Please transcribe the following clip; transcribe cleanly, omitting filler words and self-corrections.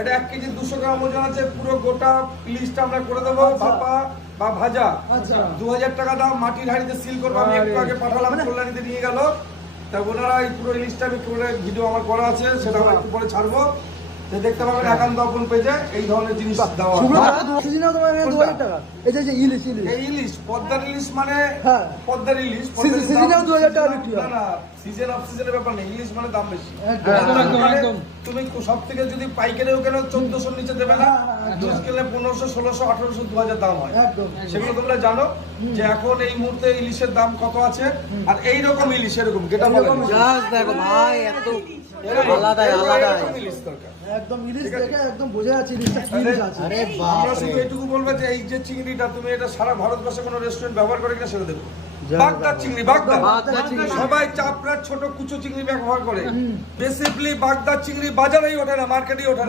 এটা 1 কেজি 200 গ্রাম ওজন আছে। পুরো গোটা ইলিশটা আমরা করে দেবো ভাপা বা ভাজা। 2000 টাকা দাম। মাটির হাঁড়িতে সিল করবো। আমি একটু আগে পাঠালাম, কল্যাণীতে নিয়ে গেল। তা ওনারা এই পুরো ইলিশটা আমি করে ভিডিও আমার করা আছে, সেটা আমরা একটু পরে ছাড়বো। দেখতে পাবেন একান্ত আপন পেজে এই ধরনের জিনিস দেওয়া হয়। এই ইলিশ পদ্মার ইলিশ মানে পদ্মার ইলিশ। না না, সিজন অফ সিজনের ব্যাপার নেই। ইলিশ মানে দাম বেশি। তুমি সব থেকে যদি পাইকারিও কেন 1400 নিচে দেবে না। জুস কিনলে 1500, 1600, 1800, 2000 দাম হয়। সেগুলো তোমরা জানো যে এখন এই মুহূর্তে ইলিশের দাম কত আছে। আর এইরকম ইলিশ এরকম যেটা বলে দেখো ভাই, এত আলাদা আলাদা ইলিশ দরকার। একদম ইলিশ দেখে একদম বোঝা যাচ্ছে ইলিশটা কি ইলিশ আছে। আরে আমরা বাপ শুধু এটুকু বলবো যে এই যে চিংড়িটা তুমি এটা সারা ভারতবর্ষে কোনো রেস্টুরেন্ট ব্যবহার করে কিনা সেটা দেখো। বাগদার চিংড়ি, বাগদা। সবাই চাপড়ার ছোট কুচো চিংড়ি ব্যবহার করে। বেসিক্যালি বাগদার চিংড়ি বাজারেই ওঠে না, মার্কেটেই ওঠে না।